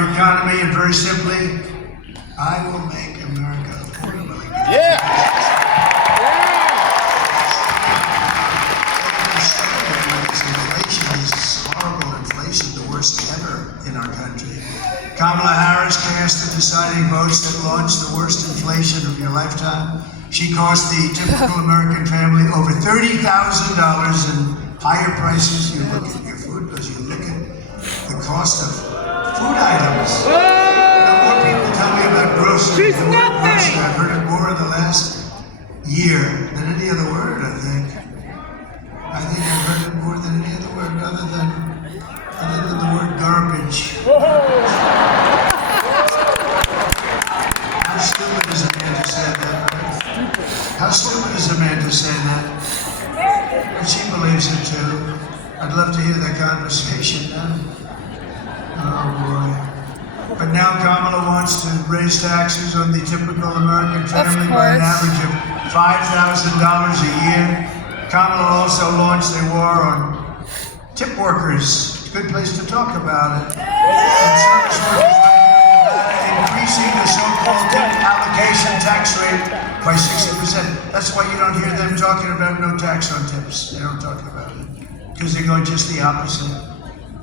our economy, and very simply, I will make America affordable again. Yeah. Inflation is horrible inflation, the worst ever in our country. Kamala Harris cast the deciding votes that launched the worst inflation of your lifetime. She cost the typical American family over $30,000 in higher prices. You look at your food bills, you look at the cost of food items. More people tell me about groceries than groceries. I've heard it more in the last year than any other word, I think. I think I've heard it more than any other word other than the word garbage. How stupid is a man to say that, right? How stupid is a man to say that? But she believes it too. I'd love to hear that conversation now. Oh boy. But now Kamala wants to raise taxes on the typical American family by an average of $5,000 a year. Kamala also launched a war on tip workers. It's a good place to talk about it. And service workers increasing the so-called tip allocation tax rate by 60%. That's why you don't hear them talking about no tax on tips. They don't talk about it because they're going just the opposite.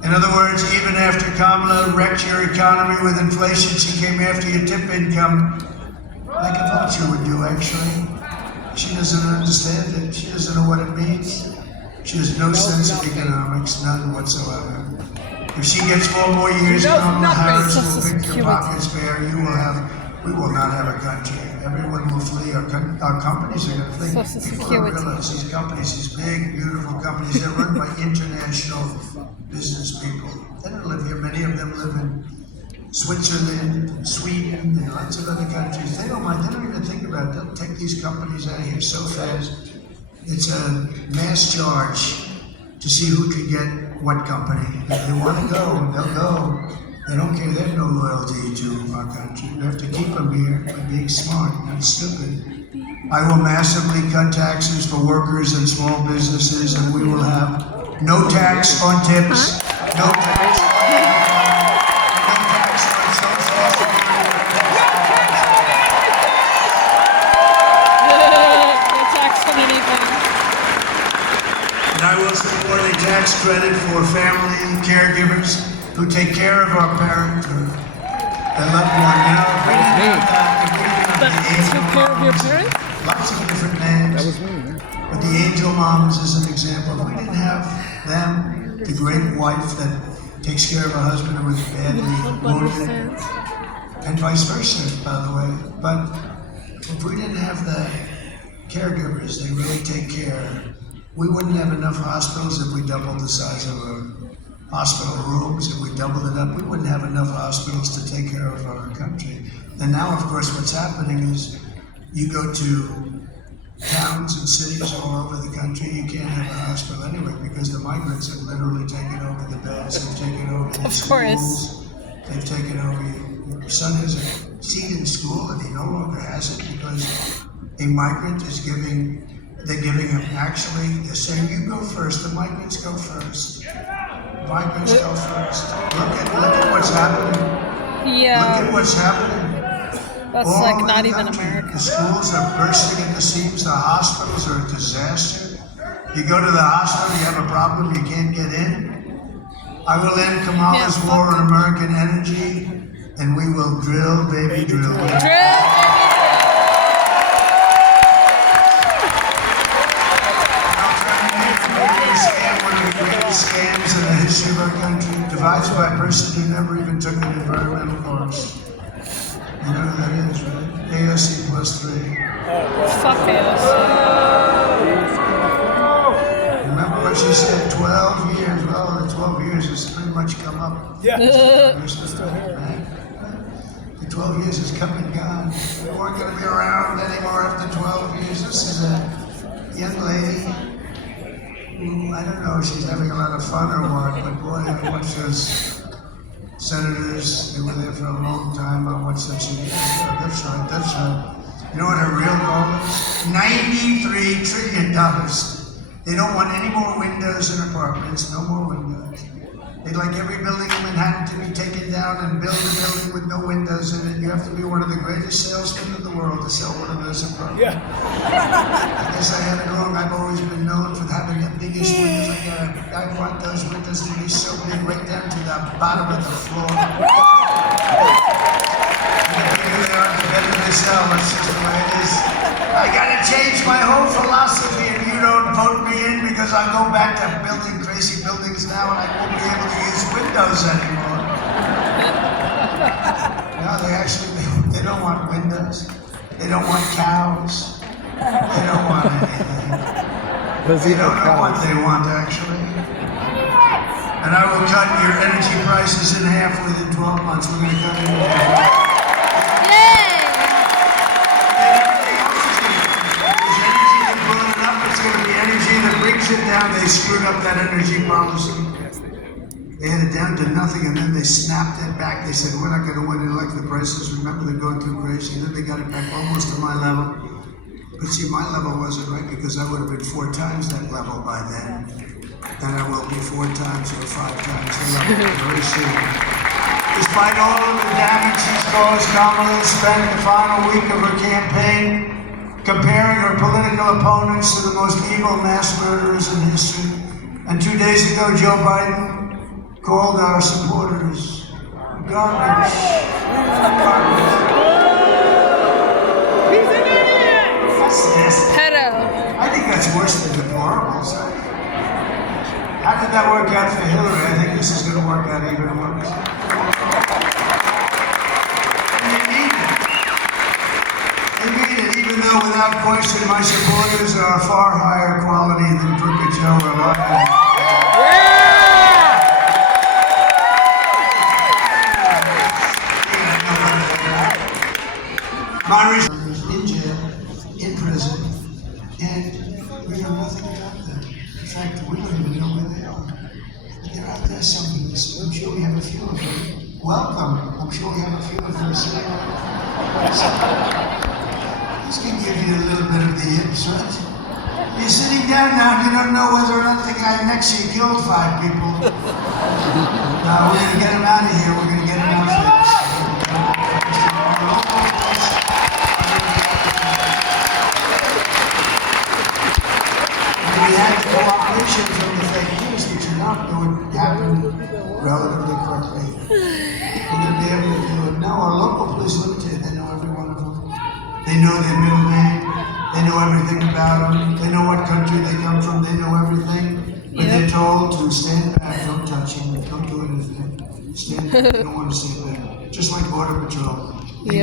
In other words, even after Kamala wrecked your economy with inflation, she came after your tip income like a vulture would do, actually. She doesn't understand it. She doesn't know what it means. She has no sense of economics, none whatsoever. If she gets 4 more years, Kamala Harris will pick your pockets bare. We will not have a country. Everyone will flee. Our companies are going to flee. People don't realize these companies, these big, beautiful companies, they're run by international business people. They don't live here. Many of them live in Switzerland, Sweden, and lots of other countries. They don't mind. They don't even think about it. They'll take these companies out of here so fast. It's a mass charge to see who can get what company. If they want to go, they'll go. They don't care. They have no loyalty to our country. We have to keep them here by being smart, not stupid. I will massively cut taxes for workers and small businesses, and we will have no tax on tips, no tax on and I will support a tax credit for family caregivers who take care of our parent or their loved one. You know, if we didn't have that, if we didn't have the angel moms, lots of different names. That was me, man. But the angel moms is an example. If we didn't have them, the great wife that takes care of her husband who was badly wounded, and vice versa, by the way. But if we didn't have the caregivers, they really take care. We wouldn't have enough hospitals if we doubled the size of our hospital rooms. If we doubled it up, we wouldn't have enough hospitals to take care of our country. And now, of course, what's happening is you go to towns and cities all over the country, you can't have a hospital anyway because the migrants have literally taken over the beds, they've taken over the schools, they've taken over. Your son has a seat in school and he no longer has it because a migrant is they're giving him, actually, they're saying, you go first, the migrants go first. Migrants go first. Look at what's happening. Yeah. Look at what's happening. That's all like not the even country. America. The schools are bursting at the seams, the hospitals are a disaster. You go to the hospital, you have a problem, you can't get in. I will end Kamala's war on American energy, and we will drill, baby, drill. Scams in the history of our country, devised by a person who never even took an environmental course. You know who that is, right? AOC plus 3. Fuck AOC. Remember what she said, 12 years? Well, the 12 years has pretty much come up. Yeah. You're still here, right? The 12 years has come and gone. We weren't going to be around anymore after 12 years. This is a young lady. I don't know if she's having a lot of fun or what, but boy, I watch those senators, they were there for a long time. I watched them say, yeah, that's right. You know what her real goal is? $93 trillion. They don't want any more windows in apartments, no more windows. They'd like every building in Manhattan to be taken down and build a building with no windows in it. You have to be one of the greatest salesmen in the world to sell one of those apartments. Yeah. I guess I have it wrong. I've always been known for having the biggest windows. I want those windows to be so big right down to the bottom of the floor. The bigger they are, the better they sell. That's just the way it is. I gotta change my whole philosophy if you don't vote me in, because I'll go back to building crazy buildings now and I won't be able to use windows anymore. No, they don't want windows. They don't want cows. They don't want anything. They don't know what they want, actually. And I will cut your energy prices in half within 12 months. We're going to cut it in half. It down, they screwed up that energy policy. They had it down to nothing, and then they snapped it back. They said, we're not going to win and elect the prices. Remember, they're going too crazy. And then they got it back almost to my level. But see, my level wasn't right because I would have been 4 times that level by then. And I will be 4 times or 5 times the level very soon. Despite all of the damage she's caused, Kamala spent the final week of her campaign comparing her political opponents to the most evil mass murderers in history. And 2 days ago, Joe Biden called our supporters garbage. Garbage. He's an idiot! Pedo. I think that's worse than deplorable. So. How did that work out for Hillary? I think this is going to work out even worse. Even though, without question, my supporters are far higher quality than Crooked Joe or Lyle. My reason is in jail, in prison, and we know nothing about them. In fact, we don't even know where they are. But they're out there someplace. I'm sure we have a few of them. Welcome. I'm sure we have a few of them sitting around. This can give you a little bit of the yips, right? You're sitting down now and you don't know whether or not the guy next to you killed 5 people. Now we're going to get him out of here. We're going to get him out fixed. We had cooperation from the fake news, which are not going to happen relatively quickly. We're going to be able to do it. Now our local police limited, they know every one of them. They know their middle name. They know everything about them. They know what country they come from. They know everything. But they're told to stand back, don't touch them, don't do anything. Stand back, you don't want to stand back. Just like Border Patrol.